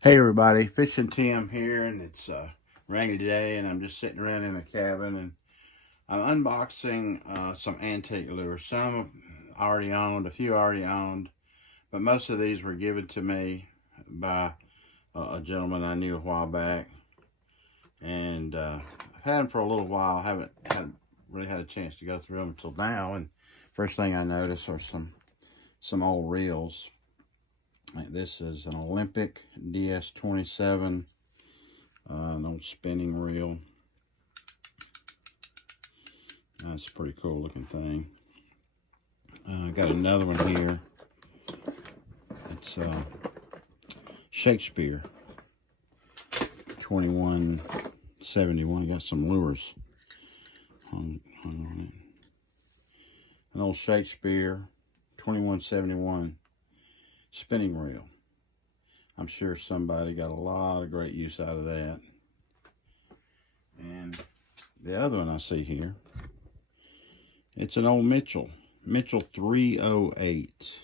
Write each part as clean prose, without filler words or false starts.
Hey everybody, Fishing Tim here, and it's a rainy day, and I'm just sitting around in the cabin, and I'm unboxing some antique lures. Some I already owned, a few I already owned, but most of these were given to me by a gentleman I knew a while back, and I've had them for a little while. Haven't really had a chance to go through them until now, and first thing I noticed are some old reels. Like this is an Olympic DS27. An old spinning reel. That's a pretty cool looking thing. Got another one here. It's Shakespeare 2171. Got some lures hung on it. An old Shakespeare 2171 spinning reel. I'm sure somebody got a lot of great use out of that. And the other one I see here, it's an old Mitchell 308.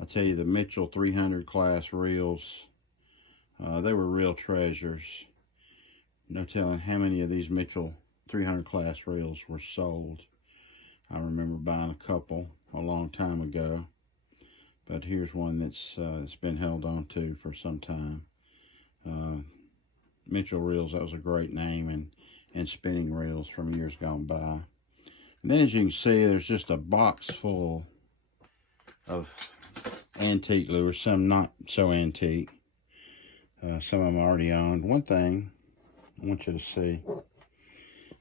I tell you, the Mitchell 300 class reels, they were real treasures. No telling how many of these Mitchell 300 class reels were sold. I remember buying a couple a long time ago, but here's one that's been held on to for some time. Mitchell reels, that was a great name, and spinning reels from years gone by. And then, as you can see, there's just a box full of antique lures, some not so antique. Some of them I already owned. One thing I want you to see,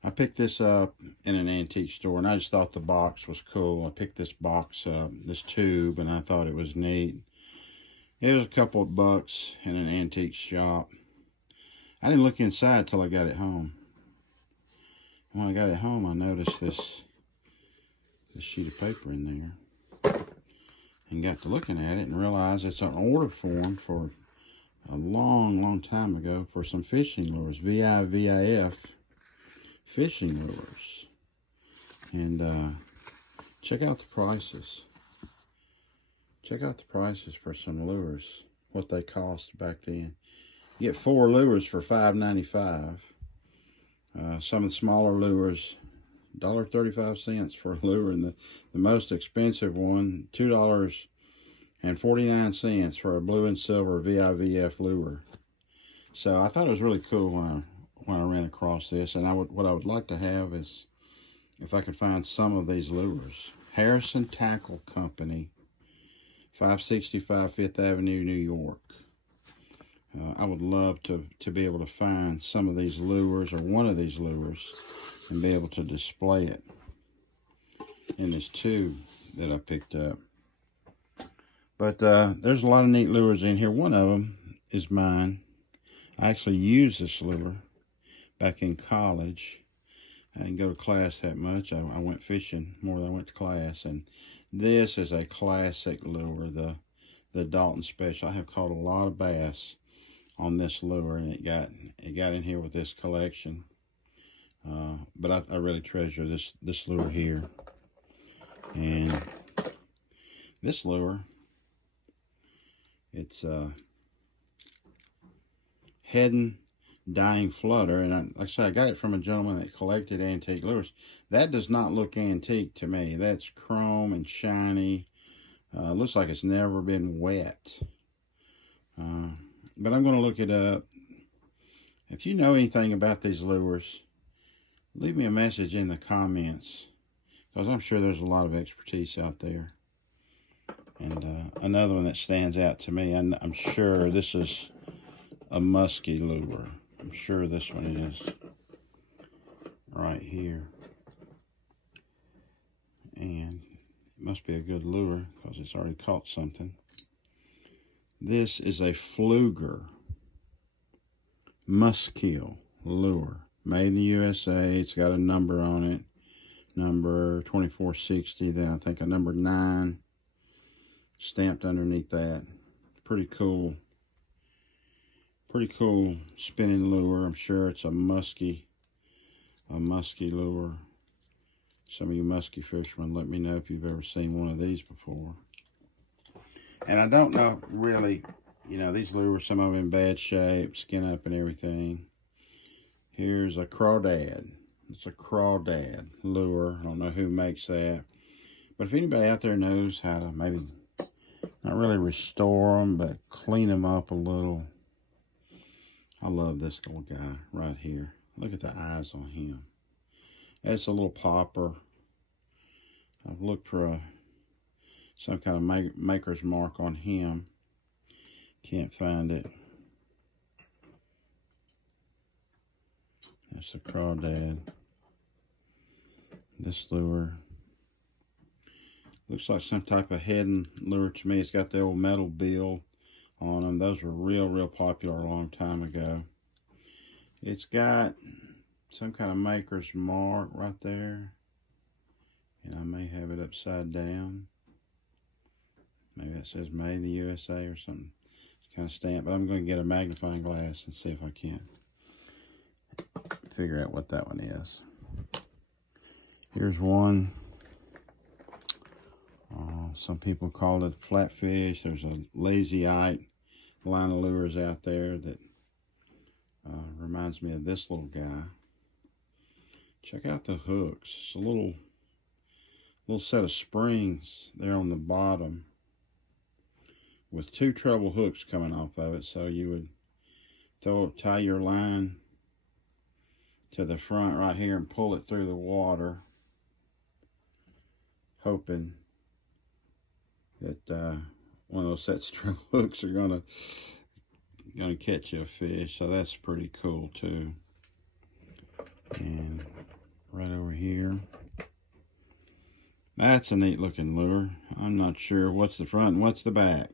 I picked this up in an antique store, and I just thought the box was cool. I picked this box up, this tube, and I thought it was neat. It was a couple of bucks in an antique shop. I didn't look inside till I got it home. When I got it home, I noticed this sheet of paper in there, and got to looking at it and realized it's an order form for a long time ago for some fishing lures, VIVIF fishing lures. And check out the prices. Check out the prices for some lures, what they cost back then. You get 4 lures for $5.95. Some of the smaller lures, $1.35 for a lure, and the most expensive one, $2.49 for a blue and silver VIVF lure. So I thought it was really cool when I ran across this, and what I would like to have is, if I could find some of these lures. Harrison Tackle Company, 565 Fifth Avenue, New York. I would love to be able to find some of these lures, or one of these lures, and be able to display it in this tube that I picked up. But there's a lot of neat lures in here. One of them is mine. I actually used this lure back in college. I didn't go to class that much. I went fishing more than I went to class. And this is a classic lure, the Dalton Special. I have caught a lot of bass on this lure, and it got in here with this collection. But I really treasure this lure here. And this lure, it's Heddon Dying Flutter, and like I said, I got it from a gentleman that collected antique lures. That does not look antique to me. That's chrome and shiny. Looks like it's never been wet. But I'm going to look it up. If you know anything about these lures, leave me a message in the comments, because I'm sure there's a lot of expertise out there. And another one that stands out to me, and I'm sure this is a musky lure. I'm sure this one is right here. And it must be a good lure, because it's already caught something. This is a Pflueger Muskill lure, made in the USA. It's got a number on it, number 2460. Then I think a number 9 stamped underneath that. Pretty cool spinning lure. I'm sure it's a musky lure. Some of you musky fishermen, let me know if you've ever seen one of these before. And I don't know really you know, these lures, some of them in bad shape, skin up and everything. Here's a crawdad. It's a crawdad lure. I don't know who makes that. But if anybody out there knows how to maybe not really restore them, but clean them up a little. I love this little guy right here. Look at the eyes on him. That's a little popper. I've looked for some kind of maker's mark on him. Can't find it. That's the crawdad. This lure looks like some type of heading lure to me. It's got the old metal bill on them. Those were real popular a long time ago. It's got some kind of maker's mark right there. And I may have it upside down. Maybe it says made in the USA or something. It's kind of stamped, but I'm going to get a magnifying glass and see if I can figure out what that one is. Here's one. Some people call it flatfish. There's a lazy-eyed line of lures out there that reminds me of this little guy. Check out the hooks. It's a little set of springs there on the bottom with two treble hooks coming off of it. So you would tie your line to the front right here and pull it through the water, hoping that one of those sets of treble hooks are gonna catch you a fish. So that's pretty cool too. And right over here, that's a neat looking lure. I'm not sure what's the front and what's the back.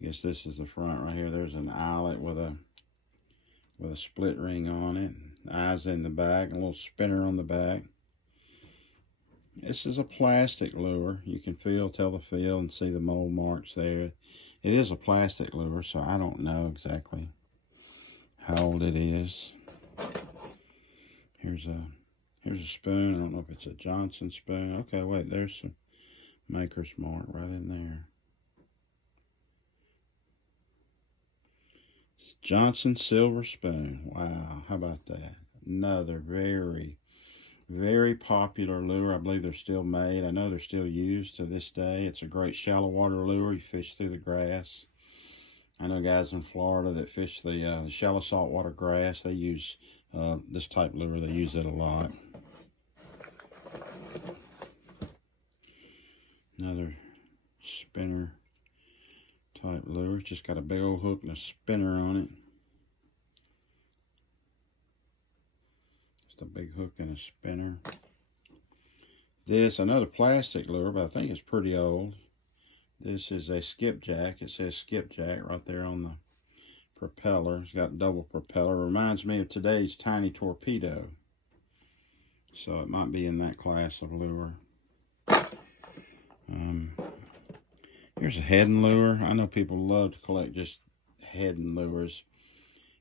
I guess this is the front right here. There's an eyelet with a split ring on it. Eyes in the back, a little spinner on the back. This is a plastic lure. You can tell the feel and see the mold marks there. It is a plastic lure, so I don't know exactly how old it is. Here's a spoon. I don't know if it's a Johnson spoon. Okay, wait, there's some maker's mark right in there. It's Johnson silver spoon. Wow, how about that? Another very popular lure. I believe they're still made. I know they're still used to this day. It's a great shallow water lure. You fish through the grass. I know guys in Florida that fish the shallow saltwater grass. They use this type lure. They use it a lot. Another spinner type lure. It's just got a big old hook and a spinner on it. Just a big hook and a spinner. This, another plastic lure, but I think it's pretty old. This is a skipjack. It says skipjack right there on the propeller. It's got double propeller. Reminds me of today's tiny torpedo. So it might be in that class of lure. Here's a heading lure. I know people love to collect just heading lures.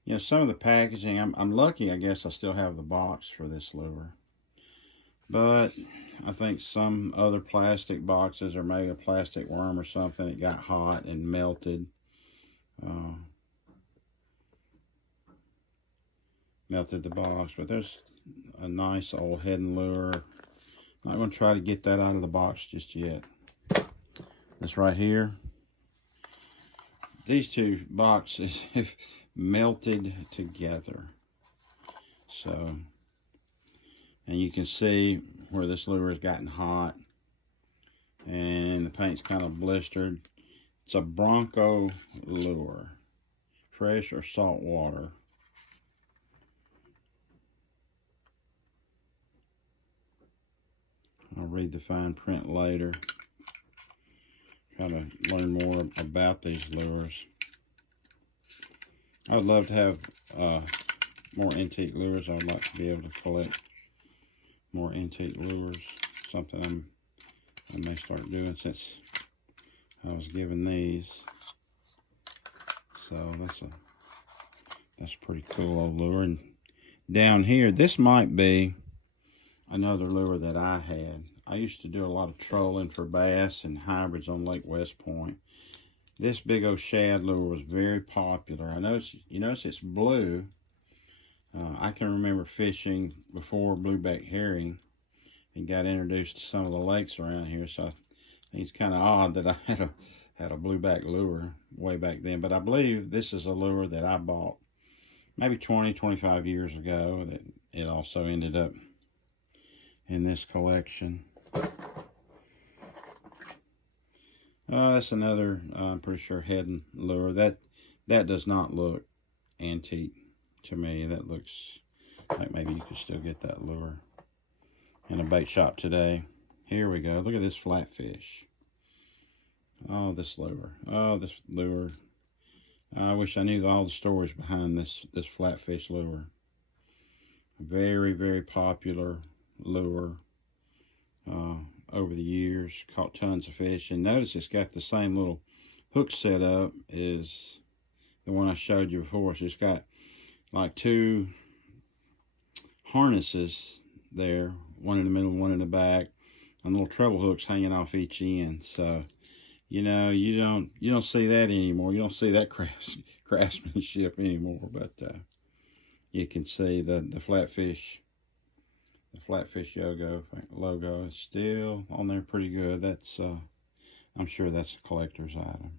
You know, some of the packaging, I'm lucky, I guess I still have the box for this lure. But I think some other plastic boxes are made of plastic worm or something. It got hot and melted. Melted the box. But there's a nice old heading lure. I'm not going to try to get that out of the box just yet. This right here. These two boxes have melted together. So, and you can see where this lure has gotten hot. And the paint's kind of blistered. It's a Bronco lure. Fresh or salt water. I'll read the fine print later. Try to learn more about these lures. I would love to have more antique lures. I would like to be able to collect more antique lures. Something I may start doing since I was given these. So that's a pretty cool old lure. And down here, this might be another lure that I had. I used to do a lot of trolling for bass and hybrids on Lake West Point. This big old shad lure was very popular. You notice it's blue. I can remember fishing before blueback herring and got introduced to some of the lakes around here, so I think it's kind of odd that I had a blueback lure way back then. But I believe this is a lure that I bought maybe 20-25 years ago. That it also ended up in this collection. That's another, I'm pretty sure, head lure. That does not look antique to me. That looks like maybe you could still get that lure in a bait shop today. Here we go. Look at this flatfish. Oh, this lure. Oh, this lure. I wish I knew all the stories behind this flatfish lure. Very, very popular lure over the years. Caught tons of fish. And notice it's got the same little hook set up as the one I showed you before. So it's got like two harnesses there, one in the middle, one in the back, and little treble hooks hanging off each end. So, you know, you don't see that anymore. You don't see that craftsmanship anymore. But you can see the flatfish logo is still on there pretty good. That's I'm sure that's a collector's item.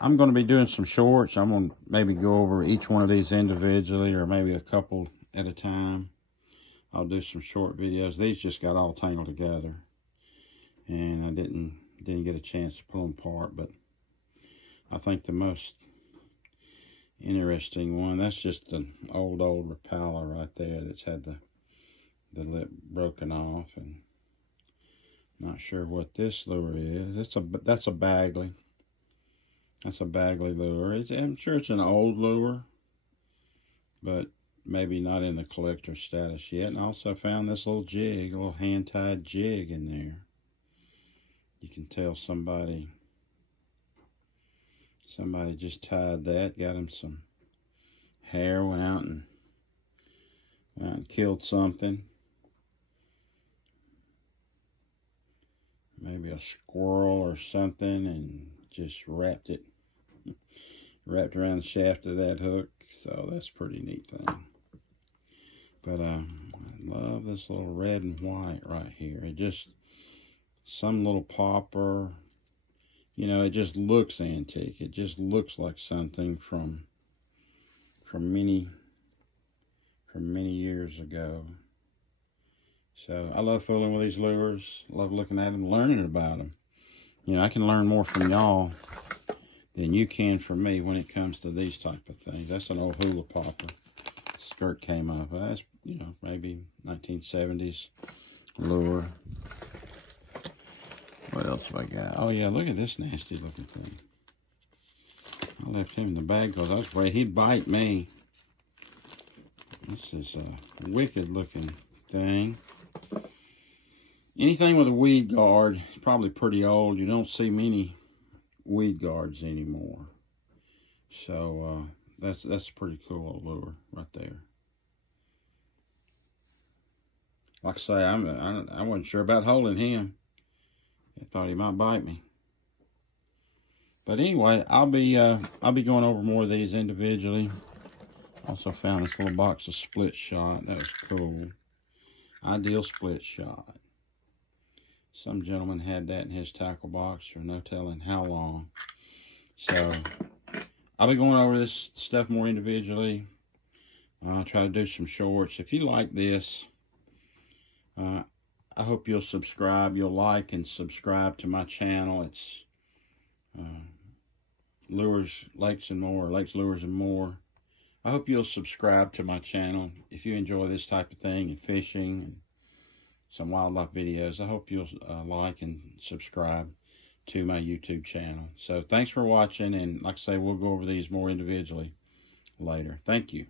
I'm going to be doing some shorts. I'm going to maybe go over each one of these individually, or maybe a couple at a time. I'll do some short videos. These just got all tangled together, and I didn't get a chance to pull them apart. But I think the most interesting one, that's just an old Rapala right there that's had the lip broken off, and not sure what this lure is. That's a Bagley. That's a Bagley lure. I'm sure it's an old lure, but maybe not in the collector status yet. And I also found this little jig, a little hand-tied jig in there. You can tell somebody just tied that, got him some hair, went out and killed something. Maybe a squirrel or something, and just wrapped around the shaft of that hook. So that's a pretty neat thing. But I love this little red and white right here. It just, some little popper, you know, it just looks antique. It just looks like something from many years ago. So I love fooling with these lures. Love looking at them, learning about them. You know, I can learn more from y'all than you can from me when it comes to these type of things. That's an old hula popper. Skirt came up. That's, you know, maybe 1970s lure. What else have I got? Oh yeah, look at this nasty looking thing. I left him in the bag because I was afraid he'd bite me. This is a wicked looking thing. Anything with a weed guard is probably pretty old. You don't see many weed guards anymore. So that's a pretty cool old lure right there. Like I say, I wasn't sure about holding him. I thought he might bite me. But anyway, I'll be going over more of these individually. Also found this little box of split shot. That was cool. Ideal split shot. Some gentleman had that in his tackle box for no telling how long. So I'll be going over this stuff more individually. I'll try to do some shorts. If you like this, I hope you'll subscribe. You'll like and subscribe to my channel. It's Lures, Lakes and More, Lakes, Lures and More. I hope you'll subscribe to my channel if you enjoy this type of thing, and fishing and some wildlife videos. I hope you'll like and subscribe to my YouTube channel. So thanks for watching, and like I say, we'll go over these more individually later. Thank you.